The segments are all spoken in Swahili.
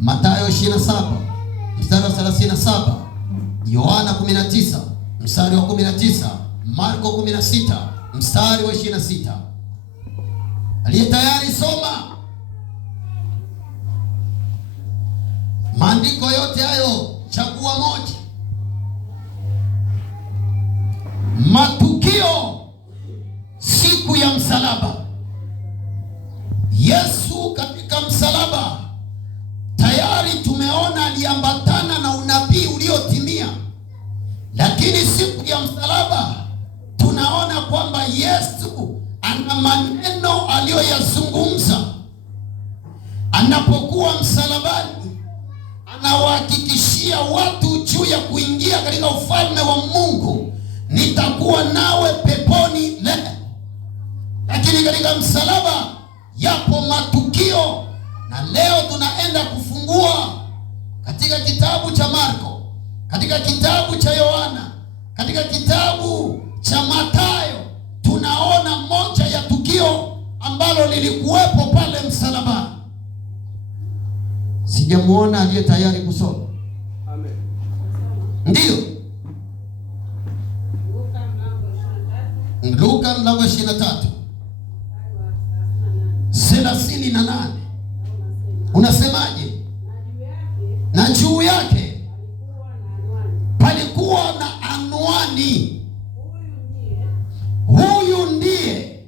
Mathayo 27 mstari wa 37, Yohana 19 mstari wa 19, Marko 16 mstari wa 26. Aliye tayari soma maandiko yote hayo, chagua moja. Matukio siku ya msalaba. Yesu katika msalaba tayari tumeona aliambatana na unabii uliotimia, lakini siku ya msalaba tunaona kwamba Yesu ana maneno aliyoyazungumza anapokuwa msalabani. Anawahakikishia watu juu ya kuingia katika ufalme wa Mungu. Nitakuwa nawe peponi leo. Lakini katika msalaba yapo matukio, na leo tunaenda kufungua katika kitabu cha Marko, katika kitabu cha Yohana, katika kitabu cha Mathayo. Tunaona moja ya tukio ambalo lilikuwepo pale msalabani. Sijamuona aliye tayari kusoma. Amen. Ndiyo. Luka mlango 23 38. Unasemaje? Na juu yake palikuwa na anwani, huyu ndiye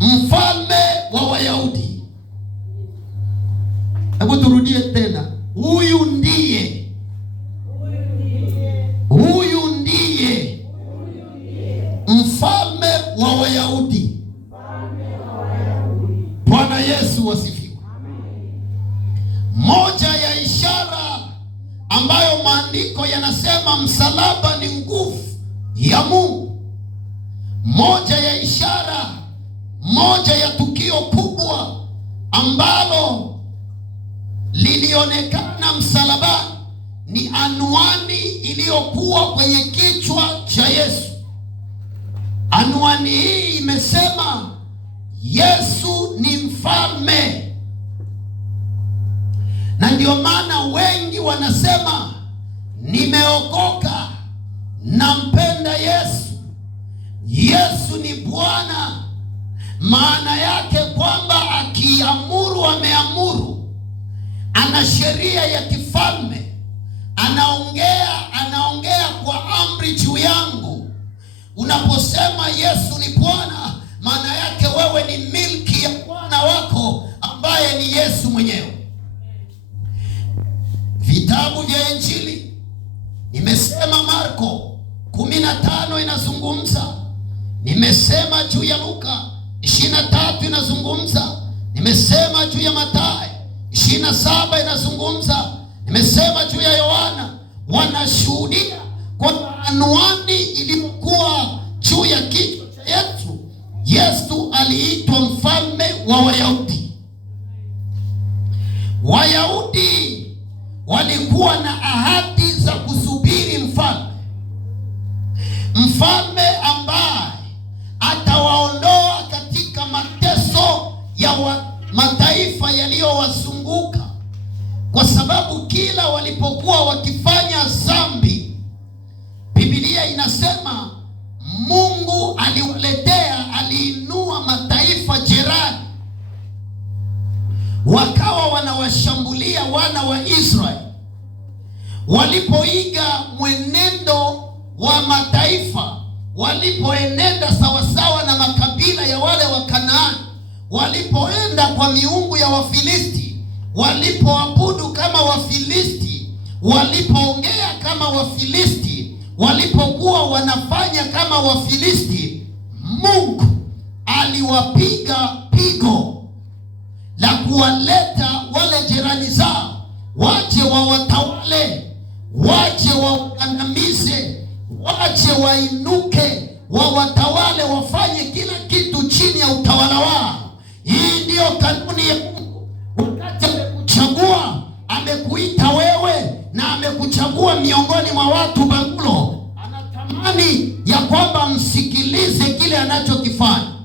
mfalme wa Wayahudi. Hebu turudie tena. Huyu ndiye mfalme wa Wayahudi. Bwana Yesu asifiwe. Moja ya ishara ambayo maandiko yanasema msalaba ni nguvu ya Mungu. Moja ya ishara, moja ya tukio kubwa ambalo lilionekana msalabani ni anwani iliyokuwa kwenye kichwa cha Yesu. Anwani hii imesema Yesu ni mfalme. Na ndio maana wengi wanasema nimeokoka, nampenda Yesu, Yesu ni Bwana. Maana yake kwamba akiamuru ameamuru, ana sheria ya kifalme, anaongea kwa amri juu yangu. Unaposema Yesu ni Bwana, maana yake wewe ni milki ya Bwana wako ambaye ni Yesu mwenyewe. Vitabu vya Injili, nimesema Marko 15 inazungumza, nimesema juu ya Luka 23 inazungumza, nimesema juu ya Mathayo 27 inazungumza, nimesema juu ya Yohana. Wanashuhudia kwa anwani iliyokuwa juu ya kichwa cha Yesu. Yesu aliitwa mfalme wa Wayahudi. Wayahudi walikuwa na ahadi za kusubiri mfalme ambaye atawaondoa katika mateso ya mataifa yaliyowazunguka, kwa sababu kila walipokuwa wakifanya dhambi, Biblia inasema Mungu aliinua mataifa jirani, wakawa wanawashambulia wana wa Israeli. Walipoiga mwenendo wa mataifa, walipoenenda sawasawa na makabila ya wale wa Kanaani, walipoenda kwa miungu ya Wafilisti, walipoabudu kama Wafilisti, walipoongea kama Wafilisti, walipokuwa wanafanya kama Wafilisti, Mungu aliwapiga pigo la kuwaleta wale jirani zao waje wawatawale, waje waangamize, waje wainuke, wawatawale, wafanye kila kitu chini ya utawala wao. Hii ndiyo kanuni ya Mungu. Wakati amekuchagua, amekuita wewe na amekuchagua miongoni mwa watu bangulo, anatamani ya kwamba msikilize kile anachokifanya.